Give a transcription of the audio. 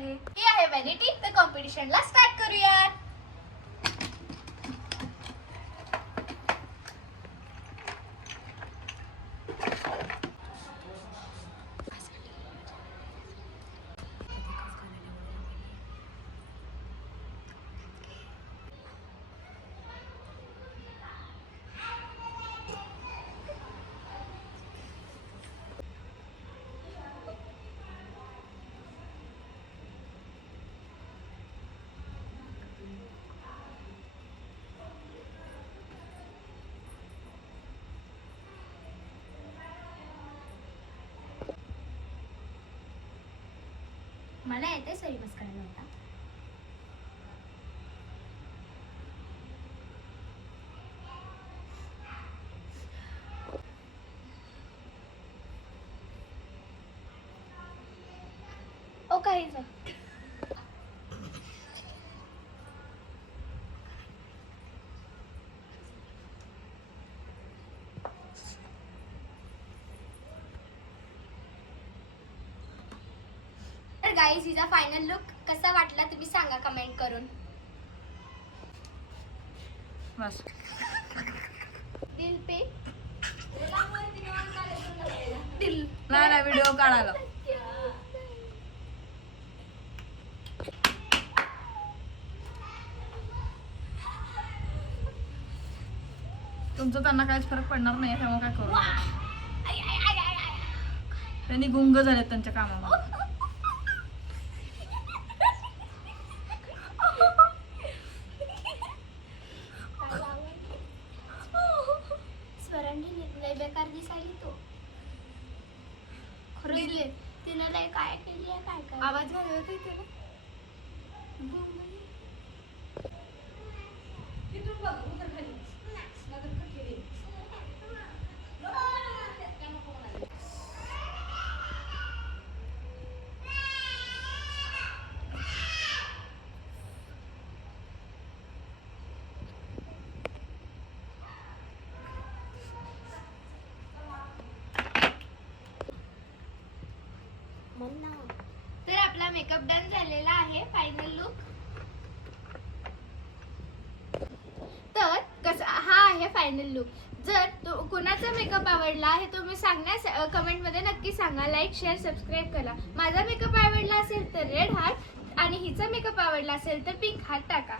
आहे. ही आहे व्हॅनिटी. तर कॉम्पिटिशनला स्टार्ट करूयात. मला येते सॉरी मस्करा नव्हता. ओ काहीच तर गाईज हिचा फायनल लुक कसा वाटला तुम्ही सांगा कमेंट करून. बस दिल पे दिल ना व्हिडिओ काढायला. तुमचं त्यांना काहीच फरक पडणार नाही त्यामुळे काय करू नका. त्यांनी गुंग झालेत त्यांच्या कामावर. स्वरांनी लय बेकार दिसायली तो. खरंच तिनं लय काय केली आहे काय काय. आवाज घालत होते ना. तर आपला मेकअप डन झालेला आहे. फायनल लुक तर कसा हा आहे फायनल लुक. जर तो कोणाचा मेकअप आवडला आहे तुम्ही सांगण्यास कमेंट मध्ये नक्की सांगा. लाईक शेअर सबस्क्राईब करा. माझा मेकअप आवडला असेल तर रेड हार्ट आणि हिचा मेकअप आवडला असेल तर पिंक हार्ट टाका.